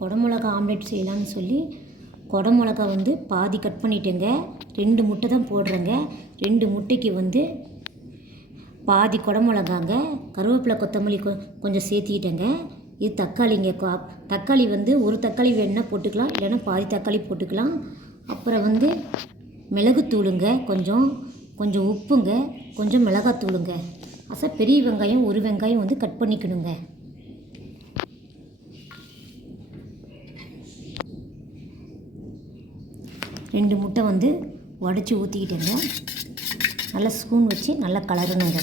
குடமிளகா ஆம்லெட் செய்யலான்னு சொல்லி குடமிளகா வந்து பாதி கட் பண்ணிட்டேங்க. 2 முட்டை தான் போடுறேங்க. 2 முட்டைக்கு வந்து பாதி குடமிளகாங்க, கருவேப்பிலை கொத்தமல்லி கொஞ்சம் சேர்த்திக்கிட்டேங்க. இது தக்காளிங்க. தக்காளி வந்து ஒரு தக்காளி வேணுன்னா போட்டுக்கலாம், இல்லைன்னா பாதி தக்காளி போட்டுக்கலாம். அப்புறம் வந்து மிளகுத்தூளுங்க, கொஞ்சம் உப்புங்க, கொஞ்சம் மிளகாத்தூளுங்க. பெரிய வெங்காயம் 1 வெங்காயம் வந்து கட் பண்ணிக்கணுங்க. ரெண்டு முட்டை வந்து உடச்சி ஊற்றிக்கிட்டேங்க. நல்லா ஸ்பூன் வச்சு நல்லா கலரணுங்க.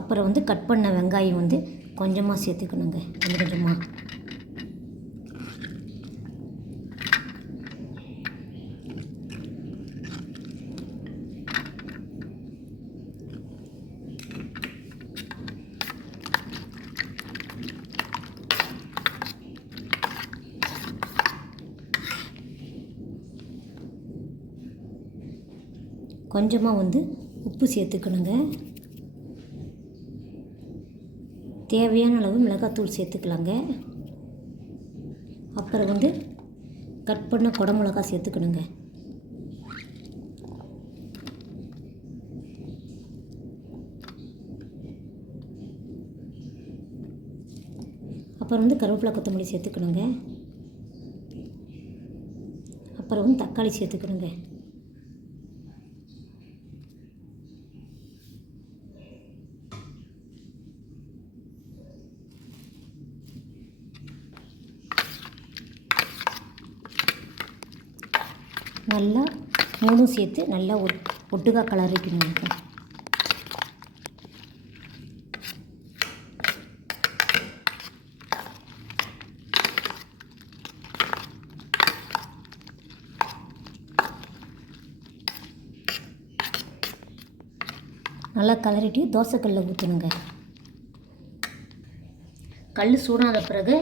அப்புறம் வந்து கட் பண்ண வெங்காயம் வந்து கொஞ்சமாக சேர்த்துக்கணுங்க. கொஞ்சமாக கொஞ்சமாக வந்து உப்பு சேர்த்துக்கணுங்க. தேவையான அளவு மிளகாத்தூள் சேர்த்துக்கலாங்க. அப்புறம் வந்து கட் பண்ண குடமிளகா சேர்த்துக்கணுங்க. அப்புறம் வந்து கருவேப்பிலை கொத்தமல்லி சேர்த்துக்கணுங்க. அப்புறம் வந்து தக்காளி சேர்த்துக்கணுங்க. நல்லா 3 சேர்த்து நல்லா ஒட்டுக்காக கலரிக்கணுங்க. நல்லா கலரிட்டு தோசைக்கல்லில் ஊற்றணுங்க. கல் சூடான பிறகு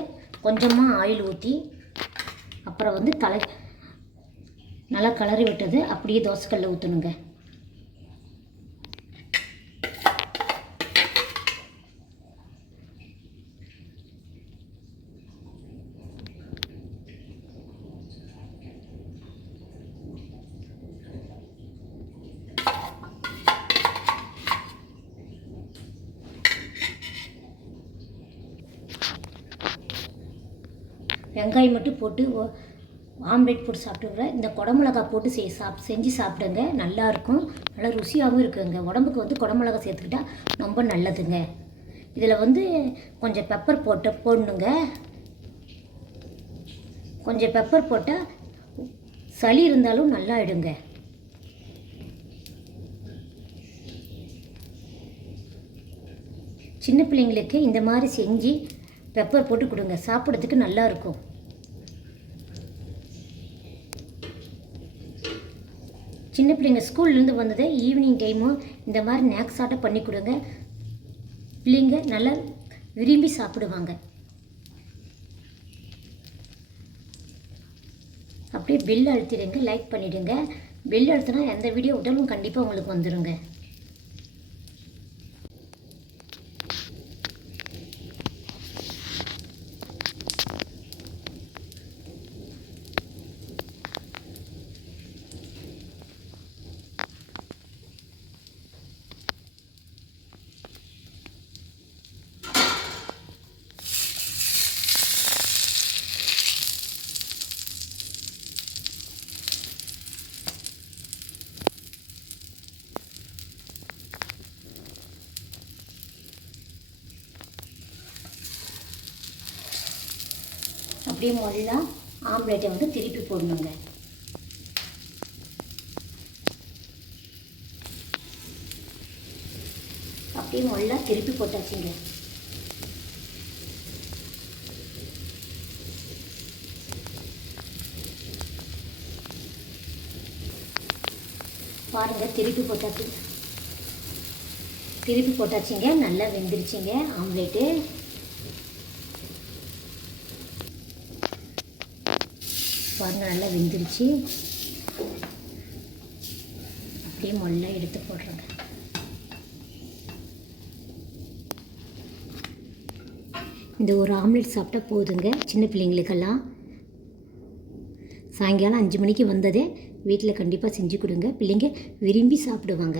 கொஞ்சமாக ஆயில் ஊற்றி அப்புறம் வந்து நல்லா கலரி விட்டது அப்படியே தோசைக்கல்லில் ஊற்றணுங்க. வெங்காயம் மட்டும் போட்டு ஆம்லெட் போட்டு சாப்பிட்டுக்கிறேன். இந்த குடமிளகா போட்டு செஞ்சு சாப்பிடுங்க. நல்லாயிருக்கும், நல்லா ருசியாகவும் இருக்குங்க. உடம்புக்கு வந்து குடமிளகா சேர்த்துக்கிட்டா ரொம்ப நல்லதுங்க. இதில் வந்து கொஞ்சம் பெப்பர் போடணுங்க. கொஞ்சம் பெப்பர் போட்டால் சளி இருந்தாலும் நல்லா ஆயிடுங்க. சின்ன பிள்ளைங்களுக்கு இந்த மாதிரி செஞ்சு பெப்பர் போட்டு கொடுங்க, சாப்பிட்றதுக்கு நல்லாயிருக்கும். சின்ன பிள்ளைங்க ஸ்கூல்லேருந்து வந்ததை ஈவினிங் டைமும் இந்த மாதிரி ஸ்நாக்ஸ் ஆட்டம் பண்ணி கொடுங்க. பிள்ளைங்க நல்லா விரும்பி சாப்பிடுவாங்க. அப்படியே பெல் அழுத்திடுங்க, லைக் பண்ணிவிடுங்க. பெல் அழுத்தினா எந்த வீடியோ விட்டாலும் கண்டிப்பாக உங்களுக்கு வந்துடுங்க. அப்படியே முதல்ல ஆம்லேட்டை வந்து திருப்பி போடணுங்க. அப்படியே முதல்ல திருப்பி போட்டாச்சுங்க. பாருங்கள், திருப்பி போட்டாச்சுங்க. நல்லா வெந்துருச்சுங்க ஆம்லேட்டு. பாருங்கள், நல்லா வெந்துருச்சு. அப்படியே முதல்ல எடுத்து போடுறேங்க. இந்த ஒரு ஆம்லெட் சாப்பிட்டா போதுங்க சின்ன பிள்ளைங்களுக்கெல்லாம். சாயங்காலம் 5 மணிக்கு வந்ததே வீட்டில் கண்டிப்பாக செஞ்சு கொடுங்க, பிள்ளைங்க விரும்பி சாப்பிடுவாங்க.